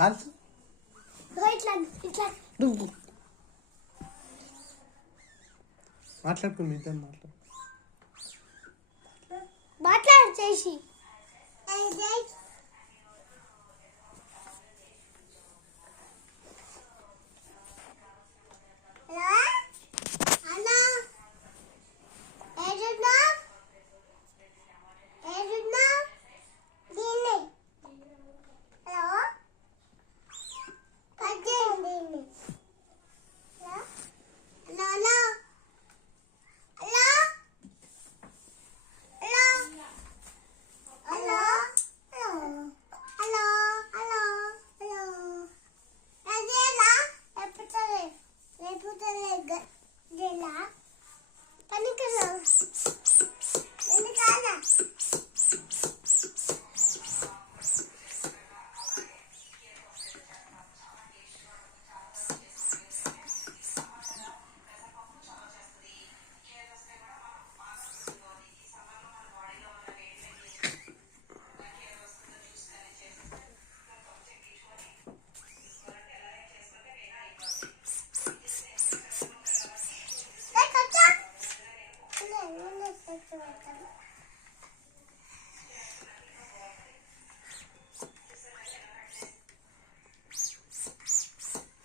కాల్చు. మాట్లాడుకో మీతో మాట్లాడు చేసి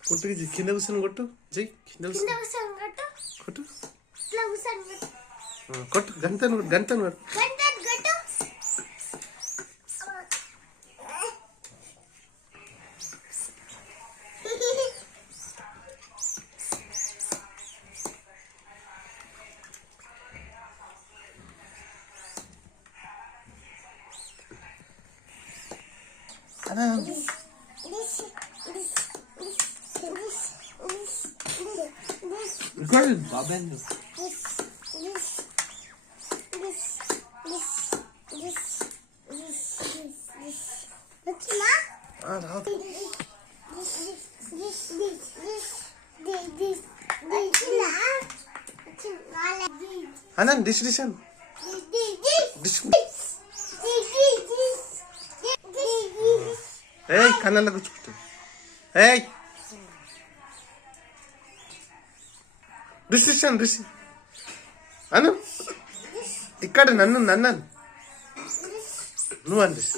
కొట్టు కింద కూర్చొని కొట్టు జై కింద కొట్టు కొట్టు గంటను గంటను Recorded, Bob Andrew. Anan dish dish an dish. Hey kanala kuchuktu. Hey dish dish an dish. Anu ikkada nannu nannan. Nu an dish.